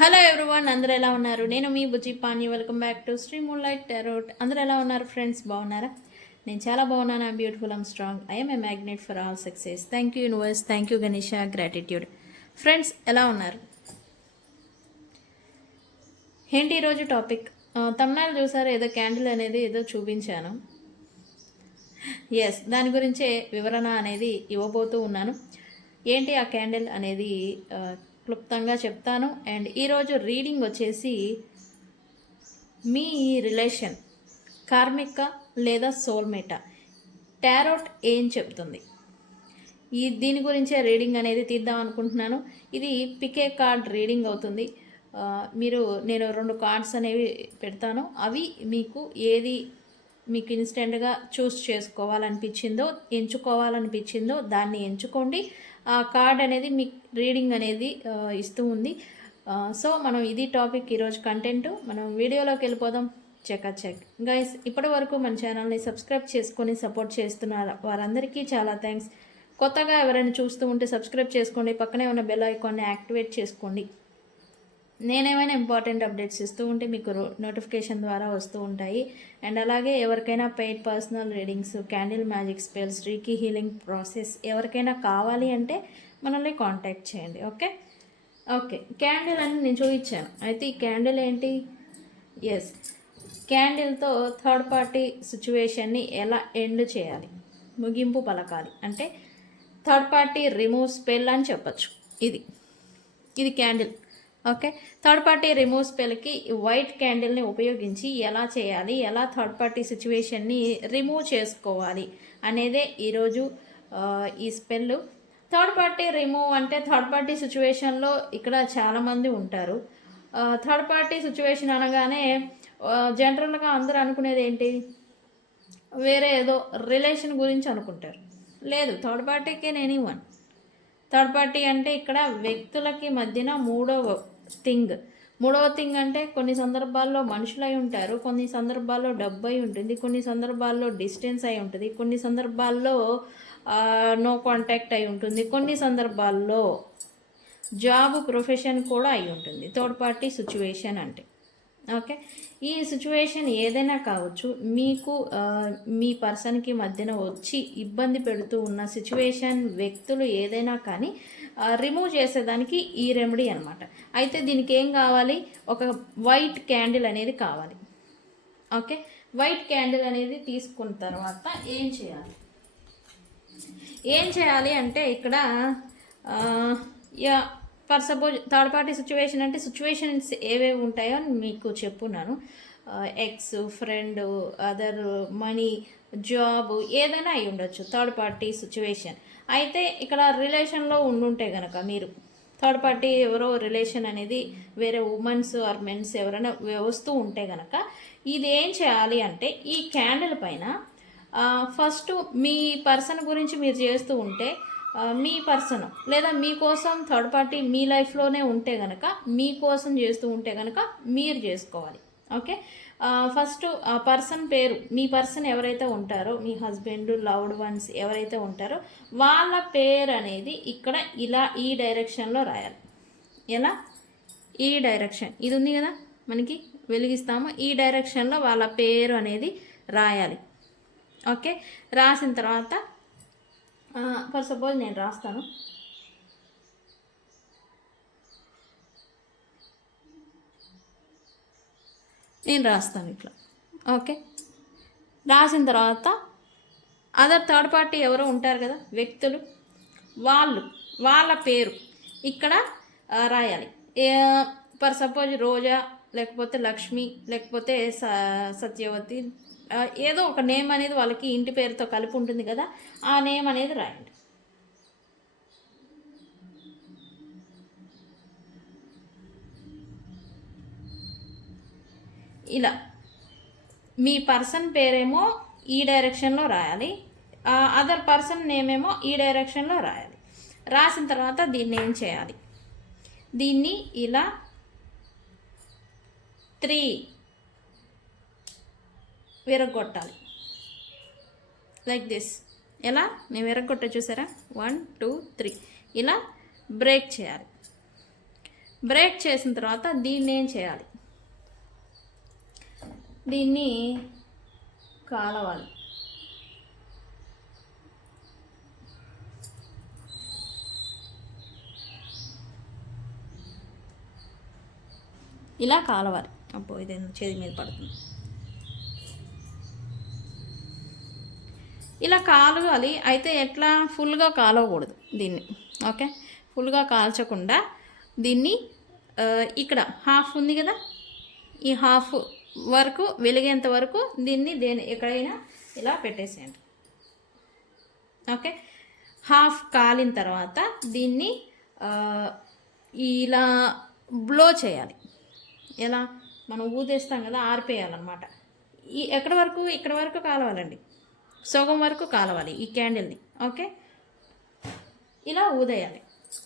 Hello everyone, అందరూ ఎలా ఉన్నారు? నేను మీ Bujji Pani. Welcome back to Shri moonlight tarot. అందరూ ఎలా ఉన్నారు ఫ్రెండ్స్? బాగున్నారా? నేను చాలా బాగున్నాను. I'm beautiful, I'm strong, I'm a magnet for all success. Thank you universe, thank you Ganesha, gratitude. Friends ఎలా ఉన్నారు? ఏంటి ఈరోజు టాపిక్? తమ్ముళ్ళు చూసారు, ఏదో క్యాండిల్ అనేది ఏదో చూపించాను. ఎస్, దాని గురించే వివరణ అనేది ఇవ్వబోతూ ఉన్నాను. ఏంటి ఆ క్యాండిల్ అనేది క్లుప్తంగా చెప్తాను. అండ్ ఈరోజు రీడింగ్ వచ్చేసి మీ రిలేషన్ కార్మిక లేదా సోల్మేటా, టారోట్ ఏం చెప్తుంది, దీని గురించే రీడింగ్ అనేది తీద్దాం అనుకుంటున్నాను. ఇది పికే కార్డ్ రీడింగ్ అవుతుంది. నేను 2 కార్డ్స్ అనేవి పెడతాను. అవి మీకు ఏది మీకు ఇన్స్టెంట్గా చూస్ ఎంచుకోవాలనిపించిందో దాన్ని ఎంచుకోండి. ఆ కార్డ్ అనేది మీకు రీడింగ్ అనేది ఇస్తూ ఉంది. సో మనం ఇది టాపిక్, ఈరోజు కంటెంట్. మనం వీడియోలోకి వెళ్ళిపోదాం. చెక్ గైస్, ఇప్పటి వరకు మన ఛానల్ని సబ్స్క్రైబ్ చేసుకొని సపోర్ట్ చేస్తున్నారు వారందరికీ చాలా థ్యాంక్స్. కొత్తగా ఎవరైనా చూస్తూ ఉంటే సబ్స్క్రైబ్ చేసుకోండి, పక్కనే ఉన్న బెల్ ఐకాన్ని యాక్టివేట్ చేసుకోండి. నేనేమైనా ఇంపార్టెంట్ అప్డేట్స్ ఇస్తూ ఉంటే మీకు నోటిఫికేషన్ ద్వారా వస్తూ ఉంటాయి. అండ్ అలాగే ఎవరికైనా paid personal readings, candle magic spells, reiki healing process ఎవరికైనా కావాలి అంటే మనల్ని కాంటాక్ట్ చేయండి. ఓకే, క్యాండిల్ అని నేను చూపించాను. అయితే ఈ క్యాండిల్ ఏంటి? ఎస్, క్యాండిల్తో థర్డ్ పార్టీ సిచ్యువేషన్ని ఎలా ఎండ్ చేయాలి, ముగింపు పలకాలి అంటే థర్డ్ పార్టీ రిమూవ్ స్పెల్ అని చెప్పచ్చు. ఇది candle. Okay, third party remove స్పెల్కి వైట్ క్యాండిల్ని ఉపయోగించి ఎలా చేయాలి, ఎలా థర్డ్ పార్టీ సిచ్యువేషన్ని రిమూవ్ చేసుకోవాలి అనేదే ఈరోజు ఈ స్పెల్. థర్డ్ పార్టీ రిమూవ్ అంటే థర్డ్ పార్టీ సిచ్యువేషన్లో ఇక్కడ చాలామంది ఉంటారు. థర్డ్ పార్టీ సిచ్యువేషన్ అనగానే జనరల్గా అందరూ అనుకునేది ఏంటి? వేరే ఏదో రిలేషన్ గురించి అనుకుంటారు. లేదు, థర్డ్ పార్టీకే నేను థర్డ్ పార్టీ అంటే ఇక్కడ వ్యక్తులకి మధ్యన మూడవ థింగ్ అంటే కొన్ని సందర్భాల్లో మనుషులై ఉంటారు, కొన్ని సందర్భాల్లో డబ్బు అయి ఉంటుంది, కొన్ని సందర్భాల్లో డిస్టెన్స్ అయి ఉంటుంది, కొన్ని సందర్భాల్లో నో కాంటాక్ట్ అయి ఉంటుంది, కొన్ని సందర్భాల్లో జాబ్ ప్రొఫెషన్ కూడా అయి ఉంటుంది థర్డ్ పార్టీ సిచ్యువేషన్ అంటే. ఓకే, ఈ సిచ్యువేషన్ ఏదైనా కావచ్చు. మీకు మీ పర్సన్కి మధ్యన వచ్చి ఇబ్బంది పెడుతూ ఉన్న సిచ్యువేషన్, వ్యక్తులు ఏదైనా కానీ రిమూవ్ చేసేదానికి ఈ రెమెడీ అనమాట. అయితే దీనికి ఏం కావాలి? ఒక వైట్ క్యాండిల్ అనేది కావాలి. ఓకే, వైట్ క్యాండిల్ అనేది తీసుకున్న తర్వాత ఏం చేయాలి అంటే ఇక్కడ for suppose third party situation అంటే సిచ్యువేషన్స్ ఏవేవి ఉంటాయో అని మీకు చెప్పున్నాను. Ex, friend, other, money, job ఏదైనా అయి ఉండొచ్చు థర్డ్ పార్టీ సిచ్యువేషన్. అయితే ఇక్కడ రిలేషన్లో ఉండుంటే కనుక మీరు థర్డ్ పార్టీ ఎవరో రిలేషన్ అనేది వేరే ఉమెన్స్ ఆర్ మెన్స్ ఎవరైనా వస్తూ ఉంటే కనుక ఇది ఏం చేయాలి అంటే ఈ క్యాండిల్ పైన ఫస్ట్ మీ పర్సన్ గురించి మీరు చేస్తూ ఉంటే మీ పర్సన్ లేదా మీకోసం థర్డ్ పార్టీ మీ లైఫ్లోనే ఉంటే కనుక, మీకోసం చేస్తూ ఉంటే కనుక మీరు చేసుకోవాలి. ఓకే, ఫస్ట్ ఆ పర్సన్ పేరు, మీ పర్సన్ ఎవరైతే ఉంటారో, మీ హస్బెండ్, లవ్డ్ వన్స్ ఎవరైతే ఉంటారో వాళ్ళ పేరు అనేది ఇక్కడ ఇలా ఈ డైరెక్షన్లో రాయాలి. ఎలా? ఈ డైరెక్షన్ ఇది ఉంది కదా, మనకి వెలిగిస్తాము, ఈ డైరెక్షన్లో వాళ్ళ పేరు అనేది రాయాలి. ఓకే, రాసిన తర్వాత ఫర్ సపోజ్ నేను రాస్తాను. ఇట్లా. ఓకే, రాసిన తర్వాత అదర్ థర్డ్ పార్టీ ఎవరో ఉంటారు కదా వ్యక్తులు, వాళ్ళ పేరు ఇక్కడ రాయాలి. ఫర్ సపోజ్ రోజా, లేకపోతే లక్ష్మి, లేకపోతే సత్యవతి, ఏదో ఒక నేమ్ అనేది వాళ్ళకి ఇంటి పేరుతో కలిపి ఉంటుంది కదా, ఆ నేమ్ అనేది రాయండి. ఇలా మీ పర్సన్ పేరేమో ఈ డైరెక్షన్లో రాయాలి, అదర్ పర్సన్ నేమ్ ఏమో ఈ డైరెక్షన్లో రాయాలి. రాసిన తర్వాత దీన్ని ఏం చేయాలి? దీన్ని ఇలా 3 విరగొట్టాలి. Like this. ఎలా? నేను విరగొట్ట చూసారా? 1 2 3 ఇలా బ్రేక్ చేయాలి. బ్రేక్ చేసిన తర్వాత దీన్ని ఏం చేయాలి, దీన్ని కాలవాలి. ఇలా కాలవాలి. అబ్బో ఇదేమో చేతి మీద పడుతుంది. ఇలా కాలవాలి. అయితే ఎట్లా, ఫుల్గా కాలవకూడదు దీన్ని. ఓకే, ఫుల్గా కాల్చకుండా దీన్ని ఇక్కడ హాఫ్ ఉంది కదా, ఈ హాఫ్ వరకు వెలిగేంత వరకు దీన్ని ఎక్కడైనా ఇలా పెట్టేసేయండి. ఓకే, హాఫ్ కాలిన తర్వాత దీన్ని ఇలా బ్లో చేయాలి. ఎలా, మనం ఊదేస్తాం కదా, ఆరిపేయాలన్నమాట. ఎక్కడి వరకు, ఇక్కడ వరకు కాలవాలండి, సగం వరకు కాలవాలి ఈ క్యాండిల్ని. ఓకే, ఇలా ఊదేయాలి.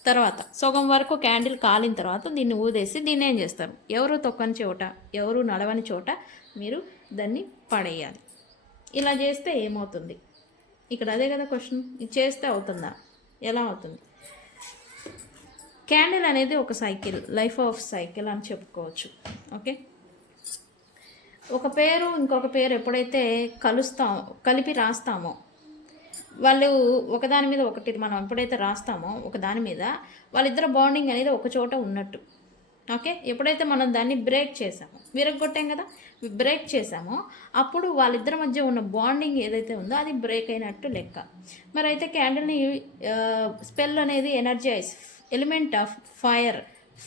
తర్వాత సగం వరకు క్యాండిల్ కాలిన తర్వాత దీన్ని ఊదేసి దీన్ని ఏం చేస్తారు, ఎవరు తొక్కని చోట, ఎవరు నడవని చోట మీరు దాన్ని పడేయాలి. ఇలా చేస్తే ఏమవుతుంది, ఇక్కడ అదే కదా క్వశ్చన్, ఇది చేస్తే అవుతుందా, ఎలా అవుతుంది? క్యాండిల్ అనేది ఒక సైకిల్, లైఫ్ ఆఫ్ సైకిల్ అని చెప్పుకోవచ్చు. ఓకే, ఒక పేరు ఇంకొక పేరు ఎప్పుడైతే కలిపి రాస్తామో, వాళ్ళు ఒకదాని మీద ఒకటి మనం ఎప్పుడైతే రాస్తామో ఒకదాని మీద, వాళ్ళిద్దరు బాండింగ్ అనేది ఒక చోట ఉన్నట్టు. ఓకే, ఎప్పుడైతే మనం దాన్ని బ్రేక్ చేసామో, విరగొట్టాం కదా, బ్రేక్ చేసామో అప్పుడు వాళ్ళిద్దరి మధ్య ఉన్న బాండింగ్ ఏదైతే ఉందో అది బ్రేక్ అయినట్టు లెక్క. మరి అయితే క్యాండిల్ని స్పెల్ అనేది ఎనర్జైజ్ ఎలిమెంట్ ఆఫ్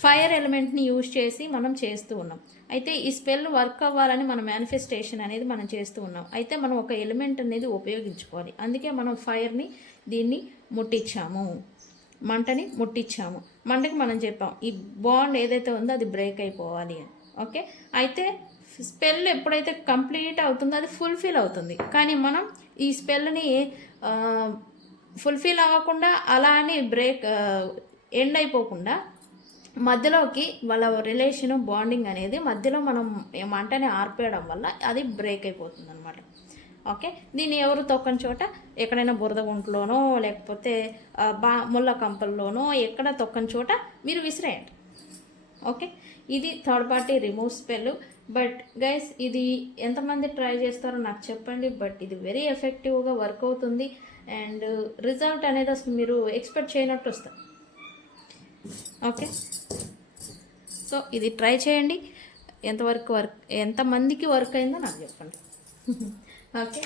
ఫైర్ ఎలిమెంట్ని యూజ్ చేసి మనం చేస్తూ ఉన్నాం. అయితే ఈ స్పెల్ వర్క్ అవ్వాలని మన మేనిఫెస్టేషన్ అనేది మనం చేస్తూ ఉన్నాం. అయితే మనం ఒక ఎలిమెంట్ అనేది ఉపయోగించుకోవాలి. అందుకే మనం ఫైర్ని దీన్ని ముట్టించాము, మంటని ముట్టించాము. మంటకి మనం చెప్పాం ఈ బాండ్ ఏదైతే ఉందో అది బ్రేక్ అయిపోవాలి అని. ఓకే, అయితే స్పెల్ ఎప్పుడైతే కంప్లీట్ అవుతుందో అది ఫుల్ఫిల్ అవుతుంది. కానీ మనం ఈ స్పెల్ని ఫుల్ఫిల్ అవ్వకుండా అలా అని ఎండ్ అయిపోకుండా మధ్యలోకి వాళ్ళ రిలేషను బాండింగ్ అనేది మధ్యలో మనం మంటని ఆర్పేయడం వల్ల అది బ్రేక్ అయిపోతుంది అనమాట. ఓకే, దీన్ని ఎవరు తొక్కని చోట, ఎక్కడైనా బురద గుంట్లోనో లేకపోతే ముళ్ళ కంపల్లోనో ఎక్కడ తొక్కని చోట మీరు విసిరేయండి. ఓకే, ఇది third party remove spell. But guys, ఇది ఎంతమంది ట్రై చేస్తారో నాకు చెప్పండి. బట్ ఇది వెరీ ఎఫెక్టివ్గా వర్క్ అవుతుంది అండ్ రిజల్ట్ అనేది అసలు మీరు ఎక్స్పెక్ట్ చేయనట్టు వస్తుంది. ఓకే, సో ఇది ట్రై చేయండి. ఎంతమందికి వర్క్ అయిందో నాకు చెప్పండి. ఓకే,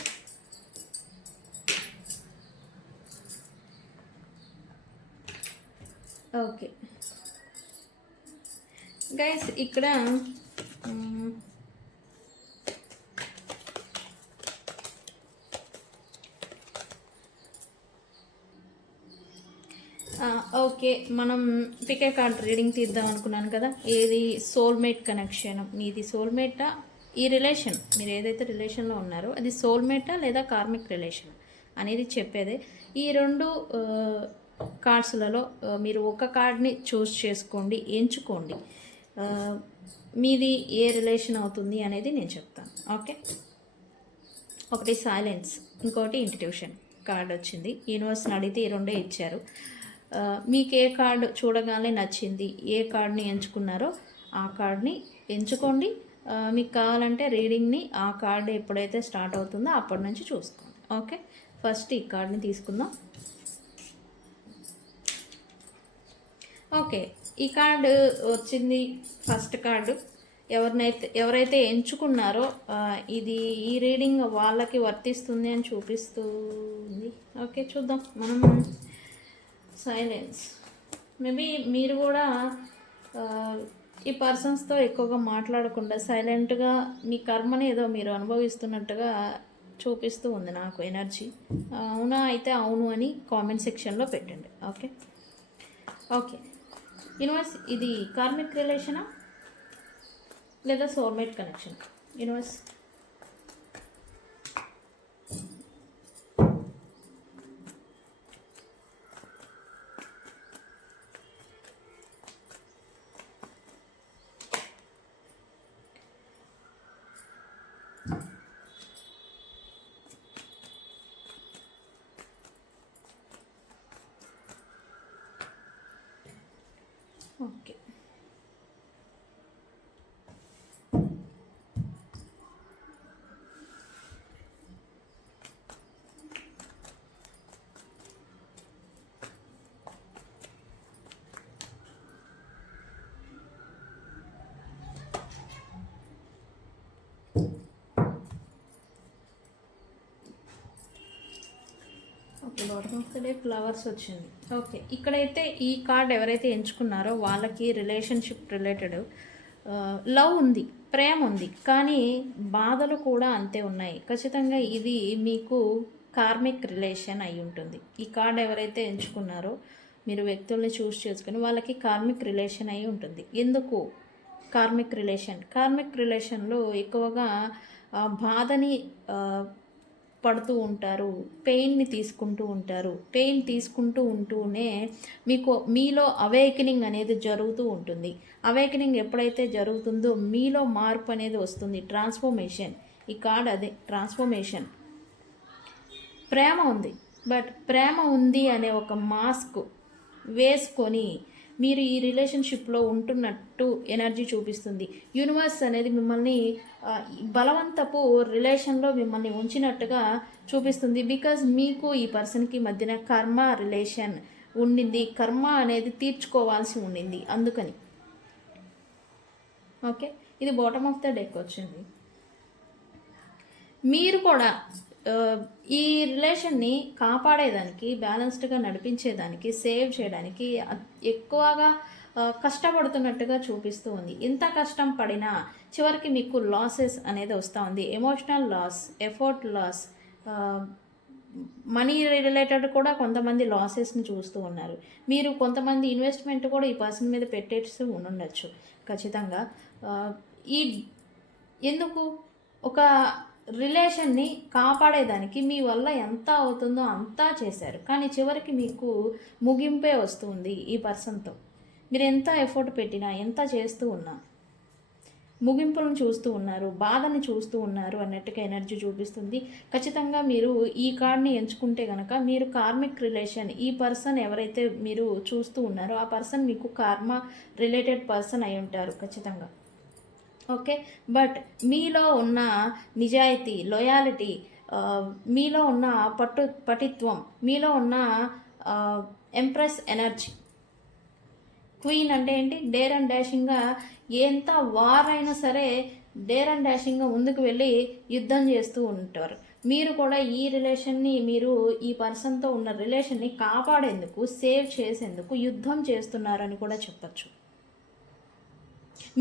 ఓకే గైస్, ఇక్కడ ఓకే, మనం పికే కార్డ్ రీడింగ్ తీద్దాం అనుకున్నాను కదా. ఏది సోల్మేట్ కనెక్షన్, మీది సోల్మేటా, ఈ రిలేషన్ మీరు ఏదైతే రిలేషన్లో ఉన్నారో అది సోల్మేటా లేదా కార్మిక్ రిలేషన్ అనేది చెప్పేదే. ఈ రెండు కార్డ్స్లలో మీరు ఒక కార్డ్ని చూస్ చేసుకోండి, ఎంచుకోండి. మీది ఏ రిలేషన్ అవుతుంది అనేది నేను చెప్తాను. ఓకే, ఒకటి సైలెన్స్, ఇంకోటి ఇంట్యూషన్ కార్డ్ వచ్చింది. యూనివర్స్ని అడిగితే ఈ రెండే ఇచ్చారు. మీకు ఏ కార్డు చూడగానే నచ్చింది, ఏ కార్డ్ని ఎంచుకున్నారో ఆ కార్డ్ని ఎంచుకోండి. మీకు కావాలంటే రీడింగ్ని ఆ కార్డు ఎప్పుడైతే స్టార్ట్ అవుతుందో అప్పటి నుంచి చూసుకోండి. ఓకే, ఫస్ట్ ఈ కార్డ్ని తీసుకుందాం. ఓకే, ఈ కార్డు వచ్చింది ఫస్ట్ కార్డు. ఎవరైతే ఎంచుకున్నారో ఇది ఈ రీడింగ్ వాళ్ళకి వర్తిస్తుంది అని చూపిస్తుంది. ఓకే, చూద్దాం మనం. సైలెన్స్, మేబీ మీరు కూడా ఈ పర్సన్స్తో ఎక్కువగా మాట్లాడకుండా సైలెంట్గా మీ కర్మని ఏదో మీరు అనుభవిస్తున్నట్టుగా చూపిస్తూ ఉంది నాకు ఎనర్జీ. అవునా అయితే అవును అని కామెంట్ సెక్షన్లో పెట్టండి. ఓకే, ఓకే యూనివర్స్, ఇది కార్మిక్ రిలేషనా లేదా soulmate connection? Universe, okay bottom of the day flowers వచ్చింది. ఓకే, ఇక్కడైతే ఈ కార్డ్ ఎవరైతే ఎంచుకున్నారో వాళ్ళకి రిలేషన్షిప్ రిలేటెడ్ లవ్ ఉంది, ప్రేమ ఉంది, కానీ బాధలు కూడా అంతే ఉన్నాయి. ఖచ్చితంగా ఇది మీకు కార్మిక్ రిలేషన్ అయి ఉంటుంది. ఈ కార్డ్ ఎవరైతే ఎంచుకున్నారో మీరు వ్యక్తుల్ని చూస్ చేసుకుని వాళ్ళకి కార్మిక్ రిలేషన్ అయి ఉంటుంది. ఎందుకు కార్మిక్ రిలేషన్లో ఎక్కువగా బాధని పడుతూ ఉంటారు, పెయిన్ని తీసుకుంటూ ఉంటారు. పెయిన్ తీసుకుంటూ ఉంటూనే మీలో అవేకనింగ్ అనేది జరుగుతూ ఉంటుంది. అవేకనింగ్ ఎప్పుడైతే జరుగుతుందో మీలో మార్పు అనేది వస్తుంది, ట్రాన్స్ఫర్మేషన్. ఈ కార్డ్ అదే ట్రాన్స్ఫర్మేషన్. ప్రేమ ఉంది, బట్ ప్రేమ ఉంది అనే ఒక మాస్క్ వేసుకొని మీరు ఈ రిలేషన్షిప్లో ఉంటున్నట్టు ఎనర్జీ చూపిస్తుంది. యూనివర్స్ అనేది మిమ్మల్ని బలవంతపు రిలేషన్లో మిమ్మల్ని ఉంచినట్టుగా చూపిస్తుంది. బికాజ్ మీకు ఈ పర్సన్కి మధ్యన కర్మ రిలేషన్ ఉండింది, కర్మ అనేది తీర్చుకోవాల్సి ఉండింది, అందుకని. ఓకే, ఇది బాటమ్ ఆఫ్ ద డెక్ వచ్చింది. మీరు కూడా ఈ రిలేషన్ని కాపాడేదానికి, బ్యాలెన్స్డ్గా నడిపించేదానికి, సేవ్ చేయడానికి ఎక్కువగా కష్టపడుతున్నట్టుగా చూపిస్తూ ఉంది. ఇంత కష్టం పడినా చివరికి మీకు లాసెస్ అనేది వస్తూ ఉంది. Emotional loss, effort loss, money related కూడా కొంతమంది లాసెస్ని చూస్తూ ఉన్నారు. మీరు కొంతమంది ఇన్వెస్ట్మెంట్ కూడా ఈ పర్సన్ మీద పెట్టేస్తూ ఉండొచ్చు ఖచ్చితంగా. ఎందుకు ఒక రిలేషన్ని కాపాడేదానికి మీ వల్ల ఎంత అవుతుందో అంతా చేశారు, కానీ చివరికి మీకు ముగింపే వస్తుంది. ఈ పర్సన్తో మీరు ఎంత ఎఫర్ట్ పెట్టినా, ఎంత చేస్తూ ఉన్నా ముగింపులను చూస్తూ ఉన్నారు, బాధని చూస్తూ ఉన్నారు అన్నట్టుగా ఎనర్జీ చూపిస్తుంది. ఖచ్చితంగా మీరు ఈ కార్డ్ని ఎంచుకుంటే కనుక మీరు కార్మిక్ రిలేషన్, ఈ పర్సన్ ఎవరైతే మీరు చూస్తూ ఉన్నారో ఆ పర్సన్ మీకు కర్మ రిలేటెడ్ పర్సన్ అయి ఉంటారు ఖచ్చితంగా. ఓకే, బట్ మీలో ఉన్న నిజాయితీ, లాయాలిటీ, మీలో ఉన్న పటిత్వం, మీలో ఉన్న ఎంప్రెస్ ఎనర్జీ. క్వీన్ అంటే ఏంటి? డేర్ అండ్ డాషింగ్గా, ఎంత వార్ అయినా సరే డేర్ అండ్ డాషింగ్గా ముందుకు వెళ్ళి యుద్ధం చేస్తూ ఉంటారు. మీరు కూడా ఈ రిలేషన్ని, మీరు ఈ పర్సన్తో ఉన్న రిలేషన్ని కాపాడేందుకు, సేవ్ చేసేందుకు యుద్ధం చేస్తున్నారని కూడా చెప్పచ్చు.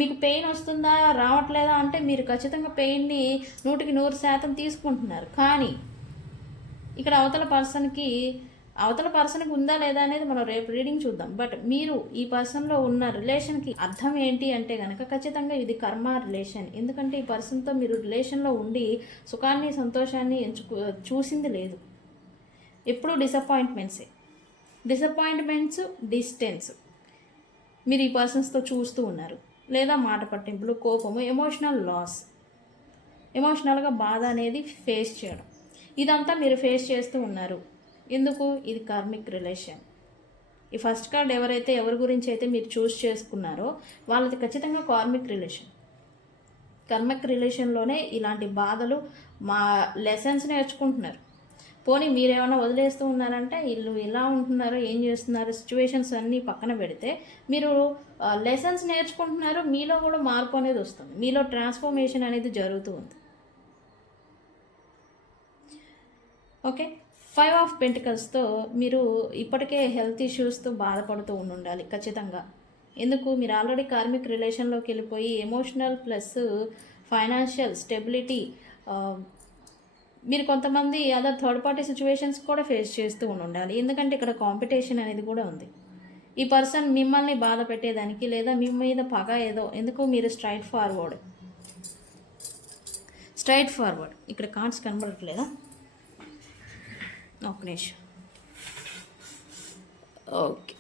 మీకు పెయిన్ వస్తుందా, రావట్లేదా అంటే మీరు ఖచ్చితంగా పెయిన్ని 100% తీసుకుంటున్నారు. కానీ ఇక్కడ అవతల పర్సన్కి ఉందా లేదా అనేది మనం రేపు రీడింగ్ చూద్దాం. బట్ మీరు ఈ పర్సన్లో ఉన్న రిలేషన్కి అర్థం ఏంటి అంటే కనుక ఖచ్చితంగా ఇది కర్మ రిలేషన్. ఎందుకంటే ఈ పర్సన్తో మీరు రిలేషన్లో ఉండి సుఖాన్ని, సంతోషాన్ని చూసింది లేదు. ఎప్పుడూ డిసప్పాయింట్మెంట్స్, డిస్టెన్స్ మీరు ఈ పర్సన్స్తో చూస్తూ ఉన్నారు. లేదా మాట పట్టింపులు, కోపము, ఎమోషనల్ లాస్, ఎమోషనల్గా బాధ అనేది ఫేస్ చేయడం, ఇదంతా మీరు ఫేస్ చేస్తూ ఉన్నారు. ఎందుకు? ఇది కార్మిక్ రిలేషన్. ఈ ఫస్ట్ కార్డ్ ఎవరి గురించి అయితే మీరు చూస్ చేసుకున్నారో వాళ్ళది ఖచ్చితంగా కార్మిక్ రిలేషన్లోనే ఇలాంటి బాధలు, మా లెసన్స్ నేర్చుకుంటున్నారు. పోనీ మీరేమైనా వదిలేస్తూ ఉన్నారంటే వీళ్ళు ఎలా ఉంటున్నారో, ఏం చేస్తున్నారో, సిచ్యువేషన్స్ అన్నీ పక్కన పెడితే మీరు లెసన్స్ నేర్చుకుంటున్నారు. మీలో కూడా మార్పు అనేది వస్తుంది, మీలో ట్రాన్స్ఫర్మేషన్ అనేది జరుగుతూ ఉంది. ఓకే, 5 ఆఫ్ పెంటికల్స్తో మీరు ఇప్పటికే హెల్త్ ఇష్యూస్తో బాధపడుతూ ఉండాలి ఖచ్చితంగా. ఎందుకు? మీరు ఆల్రెడీ కార్మిక్ రిలేషన్లోకి వెళ్ళిపోయి ఎమోషనల్ ప్లస్ ఫైనాన్షియల్ స్టెబిలిటీ, మీరు కొంతమంది అదర్ థర్డ్ పార్టీ సిచ్యువేషన్స్ కూడా ఫేస్ చేస్తూ ఉండాలి. ఎందుకంటే ఇక్కడ కాంపిటీషన్ అనేది కూడా ఉంది. ఈ పర్సన్ మిమ్మల్ని బాధ పెట్టేదానికి లేదా మీ మీద పగ ఏదో, ఎందుకు మీరు స్ట్రైట్ ఫార్వర్డ్. ఇక్కడ కార్డ్స్ కనబడట్లేదా? ఒక నిమిషం. ఓకే,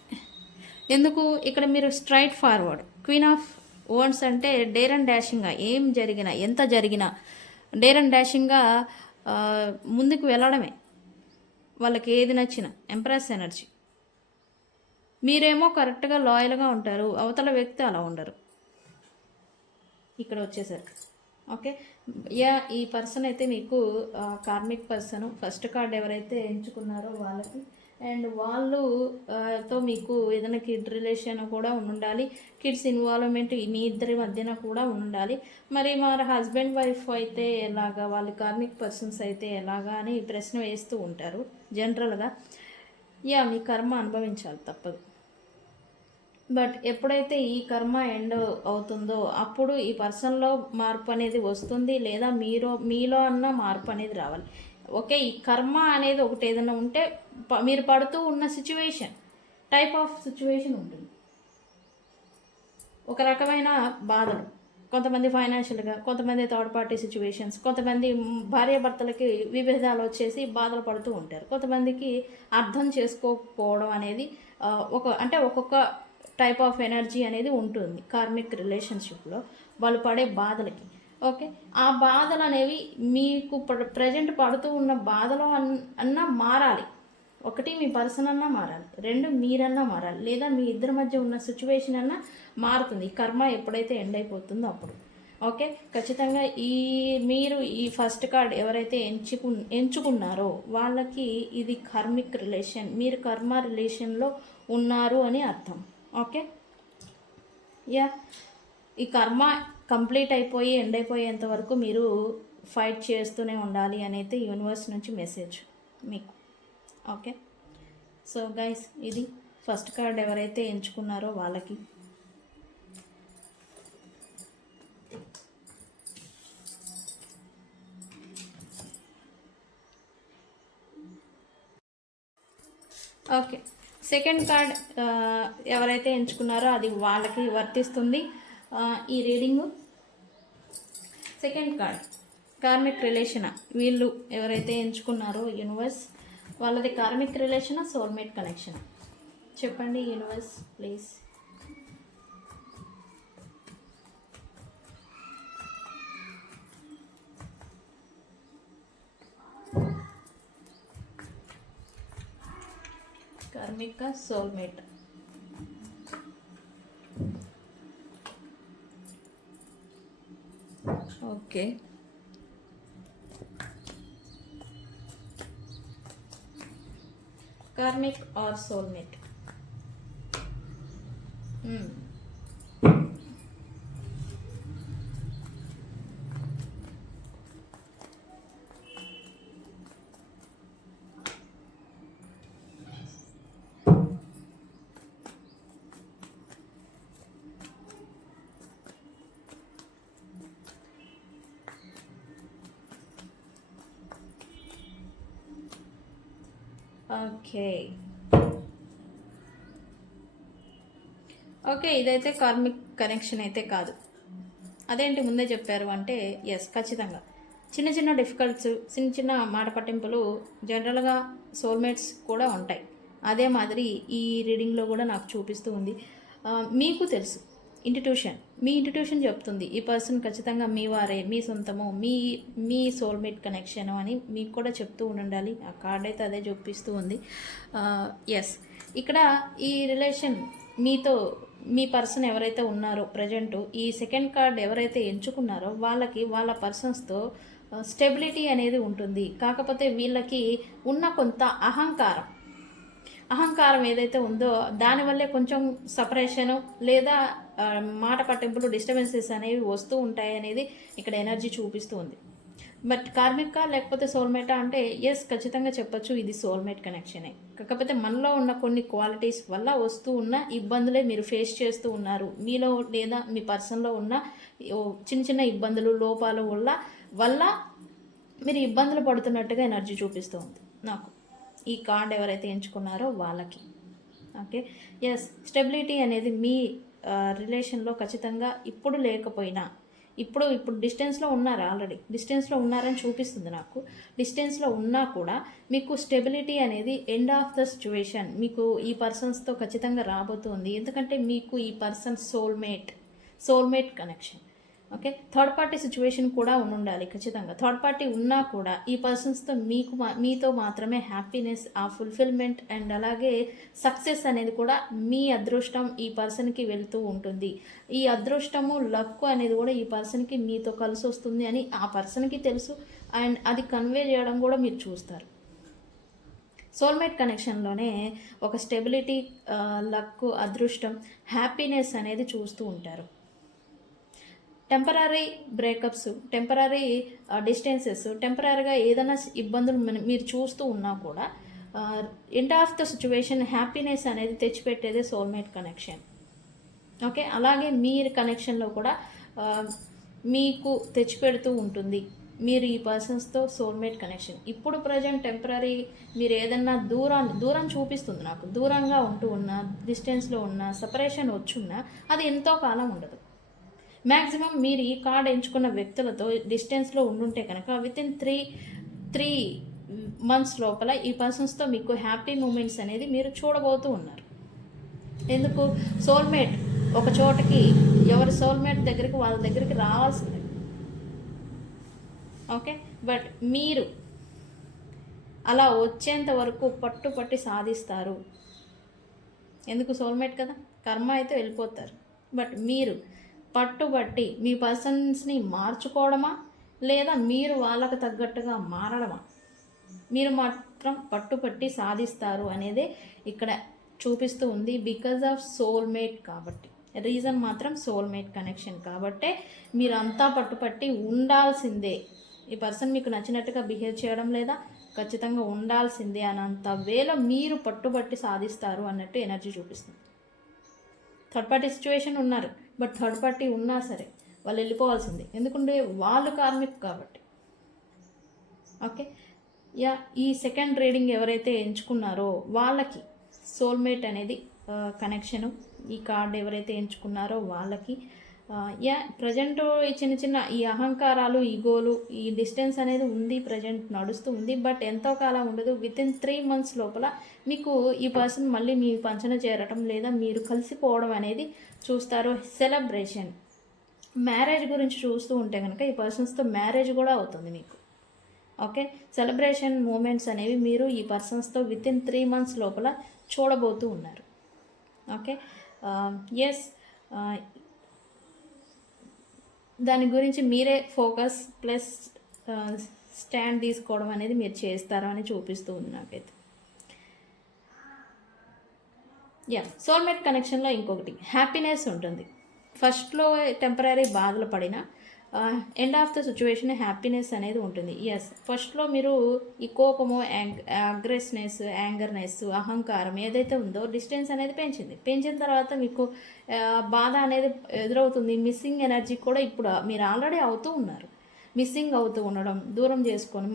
ఎందుకు ఇక్కడ మీరు straight forward. Queen of wands అంటే డేర్ అండ్ డాషింగ్గా, ఏం జరిగినా, ఎంత జరిగినా డేర్ అండ్ డాషింగ్గా ముందుకు వెళ్ళడమే, వాళ్ళకి ఏది నచ్చిన. Empress energy. మీరేమో కరెక్ట్గా లాయల్గా ఉంటారు, అవతల వ్యక్తి అలా ఉండరు. ఇక్కడ వచ్చేసరికి ఓకే, ఈ పర్సన్ అయితే మీకు కార్మిక్ పర్సన్. ఫస్ట్ కార్డ్ ఎవరైతే ఎంచుకున్నారో వాళ్ళకి, అండ్ వాళ్ళతో మీకు ఏదైనా కిడ్ రిలేషన్ కూడా ఉండాలి, కిడ్స్ ఇన్వాల్వ్మెంట్ మీ ఇద్దరి మధ్యన కూడా ఉండాలి. మరి హస్బెండ్ వైఫ్ అయితే ఎలాగా, వాళ్ళు కార్మిక్ పర్సన్స్ అయితే ఎలాగా అని ప్రశ్న వేస్తూ ఉంటారు. జనరల్గా. మీ కర్మ అనుభవించాలి, తప్పదు. బట్ ఎప్పుడైతే ఈ కర్మ ఎండ్ అవుతుందో అప్పుడు ఈ పర్సన్లో మార్పు అనేది వస్తుంది, లేదా మీలో అన్న మార్పు అనేది రావాలి. ఓకే, ఈ కర్మ అనేది ఒకటి ఏదైనా ఉంటే మీరు పడుతూ ఉన్న సిచ్యువేషన్, టైప్ ఆఫ్ సిచ్యువేషన్ ఉంటుంది. ఒక రకమైన బాధలు, కొంతమంది ఫైనాన్షియల్గా, కొంతమంది థర్డ్ పార్టీ సిచ్యువేషన్స్, కొంతమంది భార్యాభర్తలకి విభేదాలు వచ్చేసి బాధలు పడుతూ ఉంటారు. కొంతమందికి అర్థం చేసుకోకపోవడం అనేది ఒక్కొక్క టైప్ ఆఫ్ ఎనర్జీ అనేది ఉంటుంది కార్మిక్ రిలేషన్షిప్లో వాళ్ళు పడే బాధలకి. ఓకే, ఆ బాధలు అనేవి మీకు ప్రజెంట్ పడుతూ ఉన్న బాధలో అన్నా మారాలి. ఒకటి, మీ పర్సన్ అన్నా మారాలి, రెండు, మీరన్నా మారాలి, లేదా మీ ఇద్దరి మధ్య ఉన్న సిచ్యువేషన్ అన్నా మారుతుంది కర్మ ఎప్పుడైతే ఎండ్ అయిపోతుందో అప్పుడు. ఓకే, ఖచ్చితంగా మీరు ఈ ఫస్ట్ కార్డ్ ఎవరైతే ఎంచుకున్నారో వాళ్ళకి ఇది కర్మిక్ రిలేషన్, మీరు కర్మ రిలేషన్లో ఉన్నారు అని అర్థం. ఓకే, ఈ కర్మ కంప్లీట్ అయిపోయి ఎండ్ అయిపోయేంత వరకు మీరు ఫైట్ చేస్తూనే ఉండాలి అనేది యూనివర్స్ నుంచి మెసేజ్ మీకు. ఓకే, సో గైస్, ఇది ఫస్ట్ కార్డ్ ఎవరైతే ఎంచుకున్నారో వాళ్ళకి. ఓకే, సెకండ్ కార్డ్ ఎవరైతే ఎంచుకున్నారో అది వాళ్ళకి వర్తిస్తుంది ఈ reading. Second card karmic relation, వీళ్ళు ఎవరైతే ఎంచుకున్నారో యూనివర్స్ వాళ్ళది కార్మిక్ రిలేషనా, సోల్మేట్ కనెక్షన్? చెప్పండి universe please. Karmic soulmate. Okay, karmic or soulmate. Okay, ఇదైతే కార్మిక్ కనెక్షన్ అయితే కాదు. అదేంటి ముందే చెప్పారు అంటే, ఖచ్చితంగా చిన్న చిన్న డిఫికల్ట్స్, చిన్న మాట పట్టింపులు జనరల్గా సోల్మేట్స్ కూడా ఉంటాయి. అదే మాదిరి ఈ రీడింగ్లో కూడా నాకు చూపిస్తూ ఉంది. మీకు తెలుసు, మీ ఇంట్యూషన్ చెప్తుంది ఈ పర్సన్ ఖచ్చితంగా మీ వారే, మీ సొంతము, మీ సోల్మేట్ కనెక్షన్ అని మీకు కూడా చెప్తూ ఉండాలి. ఆ కార్డ్ అయితే అదే చూపిస్తూ ఉంది. ఇక్కడ ఈ రిలేషన్ మీ పర్సన్ ఎవరైతే ఉన్నారో ప్రజెంటు ఈ సెకండ్ కార్డ్ ఎవరైతే ఎంచుకున్నారో వాళ్ళకి వాళ్ళ పర్సన్స్తో స్టెబిలిటీ అనేది ఉంటుంది. కాకపోతే వీళ్ళకి ఉన్న కొంత అహంకారం ఏదైతే ఉందో దానివల్లే కొంచెం సపరేషను లేదా మాట పట్టింపులు, డిస్టర్బెన్సెస్ అనేవి వస్తూ ఉంటాయి అనేది ఇక్కడ ఎనర్జీ చూపిస్తూ ఉంది. బట్ కార్మికా లేకపోతే సోల్మేటా అంటే ఖచ్చితంగా చెప్పచ్చు ఇది సోల్మేట్ కనెక్షనే. కాకపోతే మనలో ఉన్న కొన్ని క్వాలిటీస్ వల్ల వస్తూ ఉన్న ఇబ్బందులే మీరు ఫేస్ చేస్తూ ఉన్నారు. మీలో లేదా మీ పర్సన్లో ఉన్న చిన్న చిన్న ఇబ్బందులు, లోపాల వల్ల మీరు ఇబ్బందులు పడుతున్నట్టుగా ఎనర్జీ చూపిస్తూ ఉంది నాకు ఈ కార్డ్ ఎవరైతే ఎంచుకున్నారో వాళ్ళకి. ఓకే, స్టెబిలిటీ అనేది మీ రిలేషన్లో ఖచ్చితంగా ఇప్పుడు లేకపోయినా ఇప్పుడు డిస్టెన్స్లో ఉన్నారు, ఆల్రెడీ డిస్టెన్స్లో ఉన్నారని చూపిస్తుంది నాకు. డిస్టెన్స్లో ఉన్నా కూడా మీకు స్టెబిలిటీ అనేది ఎండ్ ఆఫ్ ద సిచ్యువేషన్ మీకు ఈ పర్సన్స్తో ఖచ్చితంగా రాబోతుంది. ఎందుకంటే మీకు ఈ person soulmate connection. Okay, third party situation కూడా ఉండాలి ఖచ్చితంగా. థర్డ్ పార్టీ ఉన్నా కూడా ఈ పర్సన్స్తో మీతో మాత్రమే హ్యాపీనెస్, ఆ ఫుల్ఫిల్మెంట్ అండ్ అలాగే సక్సెస్ అనేది కూడా మీ అదృష్టం ఈ పర్సన్కి వెళ్తూ ఉంటుంది. ఈ అదృష్టము, లక్ అనేది కూడా ఈ పర్సన్కి మీతో కలిసి వస్తుంది అని ఆ పర్సన్కి తెలుసు. అండ్ అది కన్వే చేయడం కూడా మీరు చూస్తారు. సోల్మేట్ కనెక్షన్లోనే ఒక స్టెబిలిటీ, లక్, అదృష్టం, హ్యాపీనెస్ అనేది చూస్తూ ఉంటారు. టెంపరీ బ్రేకప్స్, టెంపరీ డిస్టెన్సెస్, టెంపరీగా ఏదైనా ఇబ్బందులు మీరు చూస్తూ ఉన్నా కూడా end of the situation happiness అనేది తెచ్చిపెట్టేదే సోల్మేట్ కనెక్షన్. ఓకే, అలాగే మీరు కనెక్షన్లో కూడా మీకు తెచ్చిపెడుతూ ఉంటుంది మీరు ఈ పర్సన్స్తో సోల్మేట్ కనెక్షన్. ఇప్పుడు ప్రజెంట్ టెంపరీ మీరు ఏదన్నా దూరం చూపిస్తుంది, నాకు దూరంగా ఉంటూ ఉన్నా, డిస్టెన్స్లో ఉన్నా, సపరేషన్ వచ్చున్నా అది ఎంతో కాలం ఉండదు. మ్యాక్సిమం మీరు ఈ కార్డ్ ఎంచుకున్న వ్యక్తులతో డిస్టెన్స్లో ఉండుంటే కనుక వితిన్ త్రీ మంత్స్ లోపల ఈ పర్సన్స్తో మీకు హ్యాపీ మూమెంట్స్ అనేది మీరు చూడబోతూ ఉన్నారు. ఎందుకు? సోల్మేట్ ఒక చోటకి ఎవరి సోల్మేట్ దగ్గరికి వాళ్ళ దగ్గరికి రావాల్సిందే. ఓకే, బట్ మీరు అలా వచ్చేంత వరకు పట్టుపట్టి సాధిస్తారు. ఎందుకు? సోల్మేట్ కదా, కర్మ అయితే వెళ్ళిపోతారు. బట్ మీరు పట్టుబట్టి మీ పర్సన్స్ని మార్చుకోవడమా లేదా మీరు వాళ్ళకు తగ్గట్టుగా మారడమా, మీరు మాత్రం పట్టుపట్టి సాధిస్తారు అనేదే ఇక్కడ చూపిస్తూ ఉంది. బికాజ్ ఆఫ్ సోల్మేట్ కాబట్టి, రీజన్ మాత్రం సోల్మేట్ కనెక్షన్ కాబట్టే మీరంతా పట్టుపట్టి ఉండాల్సిందే. ఈ పర్సన్ మీకు నచ్చినట్టుగా బిహేవ్ చేయడం లేదా, ఖచ్చితంగా ఉండాల్సిందే అనంత వేళ మీరు పట్టుబట్టి సాధిస్తారు అన్నట్టు ఎనర్జీ చూపిస్తుంది. థర్డ్ పార్టీ సిచ్యువేషన్ ఉన్నారు, బట్ థర్డ్ పార్టీ ఉన్నా సరే వాళ్ళు వెళ్ళిపోవాల్సిందే. ఎందుకంటే వాళ్ళు కార్మిక్ కాబట్టి. ఓకే, ఈ సెకండ్ రీడింగ్ ఎవరైతే ఎంచుకున్నారో వాళ్ళకి సోల్మేట్ అనేది కనెక్షను, ఈ కార్డ్ ఎవరైతే ఎంచుకున్నారో వాళ్ళకి ప్రజెంట్ ఈ చిన్న ఈ అహంకారాలు, ఈగోలు, ఈ డిస్టెన్స్ అనేది ఉంది, ప్రజెంట్ నడుస్తూ ఉంది. బట్ ఎంతో కాలం ఉండదు. వితిన్ 3 months లోపల మీకు ఈ పర్సన్ మళ్ళీ మీ పంచన చేరటం లేదా మీరు కలిసిపోవడం అనేది చూస్తారు. సెలబ్రేషన్, మ్యారేజ్ గురించి చూస్తూ ఉంటే కనుక ఈ పర్సన్స్తో మ్యారేజ్ కూడా అవుతుంది మీకు. ఓకే, సెలబ్రేషన్ మూమెంట్స్ అనేవి మీరు ఈ పర్సన్స్తో వితిన్ 3 months లోపల చూడబోతూ ఉన్నారు. ఓకే, ఎస్, దాని గురించి మీరే ఫోకస్ ప్లస్ స్టాండ్ తీసుకోవడం అనేది మీరు చేస్తారా అని చూపిస్తూ ఉంది నాకైతే. సోల్మేట్ కనెక్షన్లో ఇంకొకటి హ్యాపీనెస్ ఉంటుంది. ఫస్ట్లో టెంపరీ బాధలు పడినా end of the situation happiness అనేది ఉంటుంది. ఫస్ట్లో మీరు ఈ కోపము, అగ్రెస్నెస్, యాంగర్నెస్, అహంకారం ఏదైతే ఉందో డిస్టెన్స్ అనేది పెంచిన తర్వాత మీకు బాధ అనేది ఎదురవుతుంది. మిస్సింగ్ ఎనర్జీ కూడా ఇప్పుడు మీరు ఆల్రెడీ అవుతూ ఉన్నారు. మిస్సింగ్ అవుతూ ఉండడం, దూరం చేసుకొని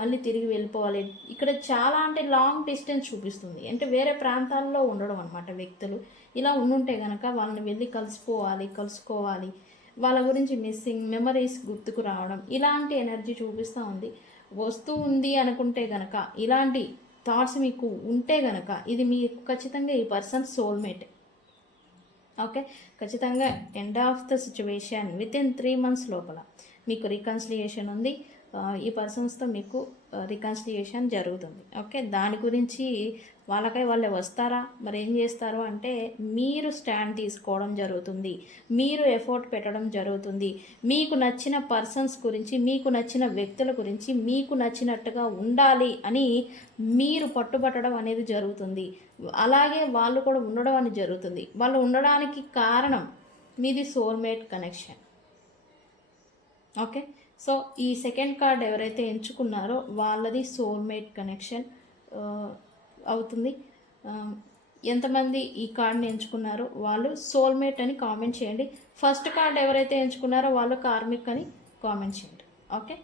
మళ్ళీ తిరిగి వెళ్ళిపోవాలి. ఇక్కడ చాలా అంటే లాంగ్ డిస్టెన్స్ చూపిస్తుంది. అంటే వేరే ప్రాంతాల్లో ఉండడం అనమాట వ్యక్తులు. ఇలా ఉండుంటే కనుక వాళ్ళని వెళ్ళి కలుసుకోవాలి, వాళ్ళ గురించి మిస్సింగ్ మెమరీస్ గుర్తుకు రావడం, ఇలాంటి ఎనర్జీ చూపిస్తూ ఉంది. వస్తూ ఉంది అనుకుంటే గనక, ఇలాంటి థాట్స్ మీకు ఉంటే గనక ఇది మీకు ఖచ్చితంగా ఈ పర్సన్ సోల్మేట్. ఓకే, ఖచ్చితంగా end of the situation within 3 months లోపల మీకు రికన్సిలియేషన్ ఉంది. ఈ పర్సన్స్తో మీకు రికన్సిలియేషన్ జరుగుతుంది. ఓకే, దాని గురించి వాళ్ళే వస్తారా, మరి ఏం చేస్తారు అంటే మీరు స్టాండ్ తీసుకోవడం జరుగుతుంది, మీరు ఎఫర్ట్ పెట్టడం జరుగుతుంది. మీకు నచ్చిన పర్సన్స్ గురించి, మీకు నచ్చిన వ్యక్తుల గురించి మీకు నచ్చినట్టుగా ఉండాలి అని మీరు పట్టుబట్టడం అనేది జరుగుతుంది. అలాగే వాళ్ళు కూడా ఉండడం అనేది జరుగుతుంది. వాళ్ళు ఉండడానికి కారణం మీది సోల్మేట్ కనెక్షన్. ఓకే, సో ఈ సెకండ్ కార్డ్ ఎవరైతే ఎంచుకున్నారో వాళ్ళది సోల్మేట్ కనెక్షన్ అవుతుంది. ఎంతమంది ఈ కార్డ్ని ఎంచుకున్నారో వాళ్ళు సోల్మేట్ అని కామెంట్ చేయండి. ఫస్ట్ కార్డ్ ఎవరైతే ఎంచుకున్నారో వాళ్ళు కార్మిక్ అని కామెంట్ చేయండి. ఓకే,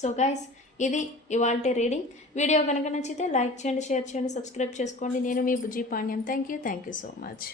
సో గైస్, ఇది ఇవాల్టి రీడింగ్. వీడియో కనుక నచ్చితే లైక్ చేయండి, షేర్ చేయండి, సబ్స్క్రైబ్ చేసుకోండి. నేను మీ Bujji Pandyam. Thank you so much.